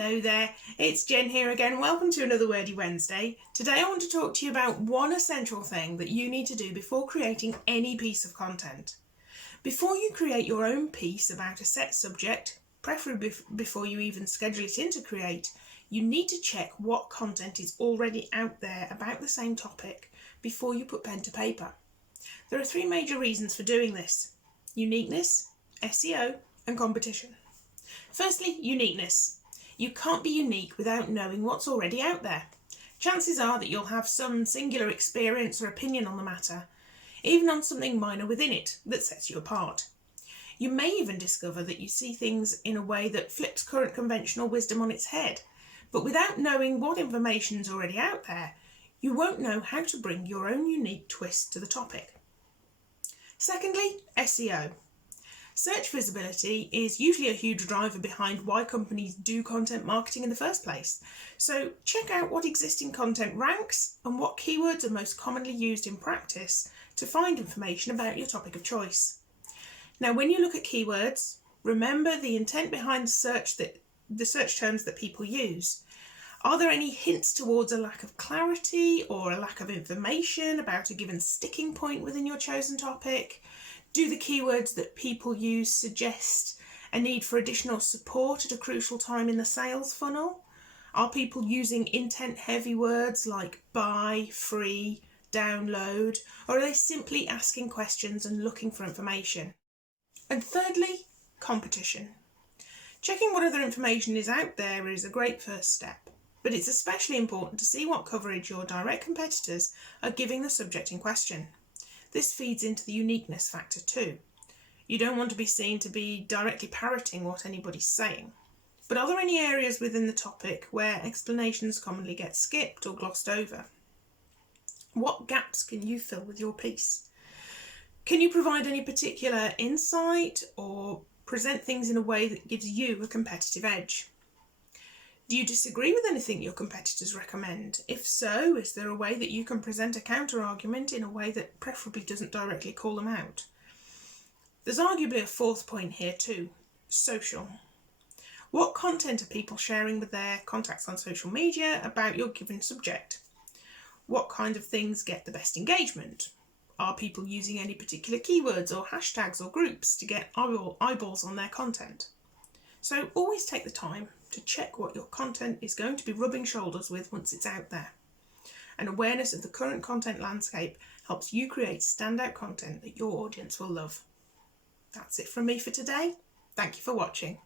Hello there, it's Jen here again. Welcome to another Wordy Wednesday. Today I want to talk to you about one essential thing that you need to do before creating any piece of content. Before you create your own piece about a set subject, preferably before you even schedule it in to create, you need to check what content is already out there about the same topic before you put pen to paper. There are three major reasons for doing this: uniqueness, SEO, and competition. Firstly, uniqueness. You can't be unique without knowing what's already out there. Chances are that you'll have some singular experience or opinion on the matter, even on something minor within it that sets you apart. You may even discover that you see things in a way that flips current conventional wisdom on its head, but without knowing what information is already out there, you won't know how to bring your own unique twist to the topic. Secondly, SEO. Search visibility is usually a huge driver behind why companies do content marketing in the first place. So check out what existing content ranks and what keywords are most commonly used in practice to find information about your topic of choice. Now, when you look at keywords, remember the intent behind the search terms that people use. Are there any hints towards a lack of clarity or a lack of information about a given sticking point within your chosen topic? Do the keywords that people use suggest a need for additional support at a crucial time in the sales funnel? Are people using intent-heavy words like buy, free, download, or are they simply asking questions and looking for information? And thirdly, competition. Checking what other information is out there is a great first step, but it's especially important to see what coverage your direct competitors are giving the subject in question. This feeds into the uniqueness factor too. You don't want to be seen to be directly parroting what anybody's saying. But are there any areas within the topic where explanations commonly get skipped or glossed over? What gaps can you fill with your piece? Can you provide any particular insight or present things in a way that gives you a competitive edge? Do you disagree with anything your competitors recommend? If so, is there a way that you can present a counter-argument in a way that preferably doesn't directly call them out? There's arguably a fourth point here too: social. What content are people sharing with their contacts on social media about your given subject? What kind of things get the best engagement? Are people using any particular keywords or hashtags or groups to get eyeballs on their content? So always take the time to check what your content is going to be rubbing shoulders with once it's out there. An awareness of the current content landscape helps you create standout content that your audience will love. That's it from me for today. Thank you for watching.